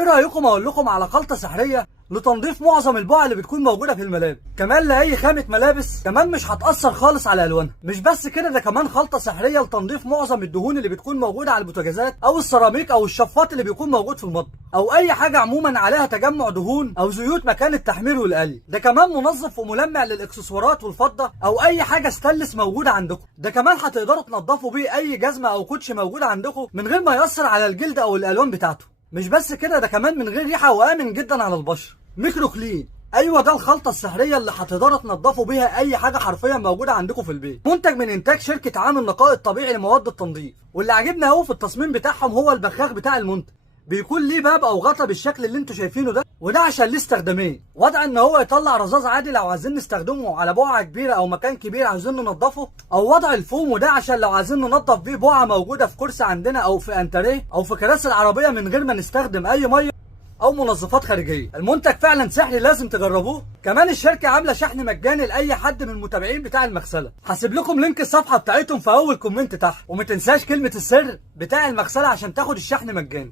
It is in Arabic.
ايه رايكم اقول لكم على خلطه سحريه لتنظيف معظم البقع اللي بتكون موجوده في الملابس، كمان لاي خامه ملابس، كمان مش هتاثر خالص على الوانها. مش بس كده، ده كمان خلطه سحريه لتنظيف معظم الدهون اللي بتكون موجوده على البوتاجازات او السيراميك او الشفاط اللي بيكون موجود في المطبخ، او اي حاجه عموما عليها تجمع دهون او زيوت مكان التحمير والقلي. ده كمان منظف وملمع للاكسسوارات والفضه او اي حاجه ستانلس موجوده عندكم. ده كمان هتقدروا تنضفوا بيه اي جزمه او كوتشي موجوده عندكم من غير ما ياثر على الجلد او الالوان بتاعته. مش بس كده، ده كمان من غير ريحه وامن جدا على البشره. ميكرو كلين، ايوه ده الخلطه السحريه اللي هتقدروا تنضفوا بيها اي حاجه حرفيا موجوده عندكم في البيت. منتج من انتاج شركه عام النقاء الطبيعي لمواد التنظيف، واللي عاجبنا قوي في التصميم بتاعهم هو البخاخ بتاع المنتج. بيكون ليه باب او غطا بالشكل اللي انتوا شايفينه ده، وده عشان ليه استخدامين: وضع ان هو يطلع رذاذ عادي لو عايزين نستخدمه على بقعه كبيره او مكان كبير عايزين ننضفه، او وضع الفوم، وده عشان لو عايزين ننضف بيه بقعه موجوده في كرسي عندنا او في انتريه او في كراسي العربيه من غير ما نستخدم اي ميه او منظفات خارجيه. المنتج فعلا سحري، لازم تجربوه. كمان الشركه عامله شحن مجاني لاي حد من المتابعين بتاع المغسله. هسيب لكم لينك الصفحه بتاعتهم في اول كومنت تحت، وما تنساش كلمه السر بتاع المغسله عشان تاخد الشحن مجاني.